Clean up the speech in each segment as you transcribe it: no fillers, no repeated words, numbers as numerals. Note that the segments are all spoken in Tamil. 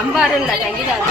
சாம்பார் இல்லை தங்கிதான்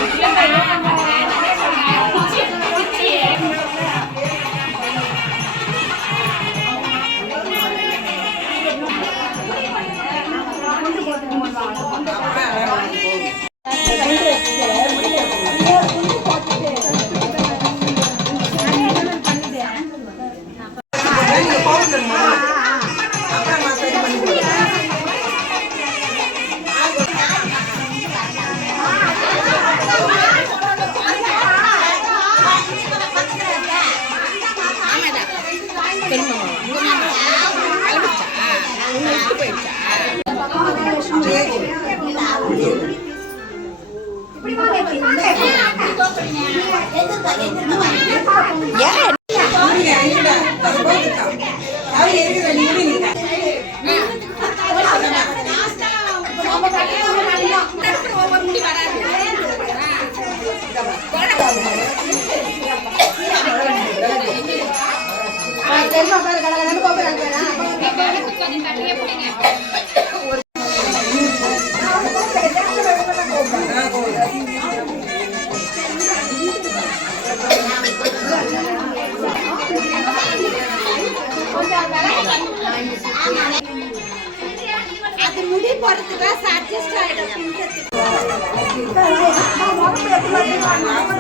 அது முடி போறதுக்கு அட்ஜஸ்ட் ஆயிடும்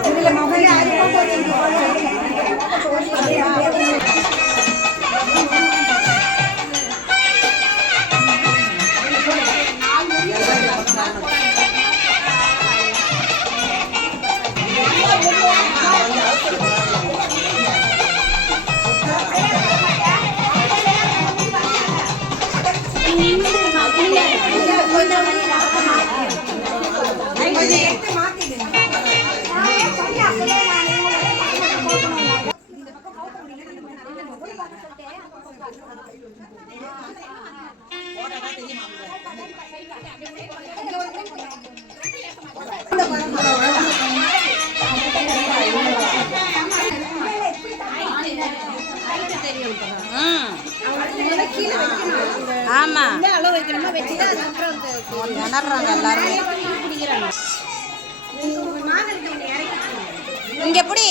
இதுல மொபைல் யாரும் போறீங்க ஆமா அளவு வைக்கணுமா வெட்டினா அதுக்கப்புறம் திணறாங்க எல்லாரும். இங்க எப்படி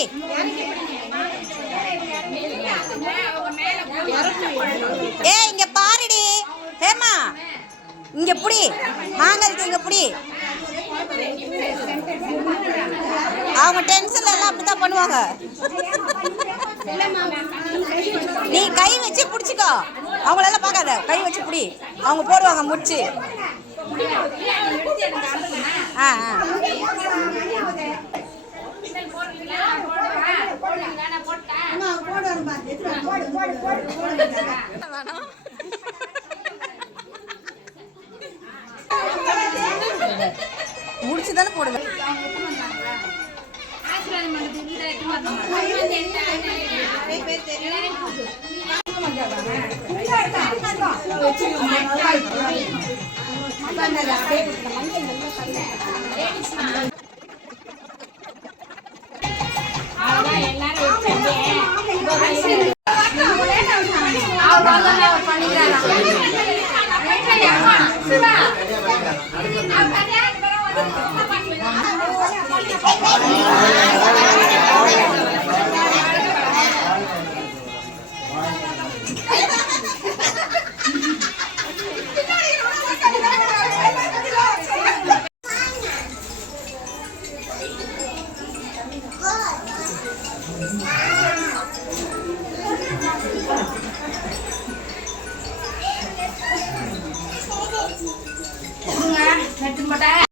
இங்க பாருடி ஹேமா, இங்க எப்படி மாங்கருக்கு இங்க எப்படி அவங்க டென்ஷன்ல எல்லாம் அப்படித்தான் பண்ணுவாங்க. நீ கை வச்சு பிடிச்சிக்கோ, அவங்களெல்லாம் பார்க்காத, கை வச்சு பிடி, அவங்க போடுவாங்க முடிச்சு. முடிச்சு தானே போடுவேன்.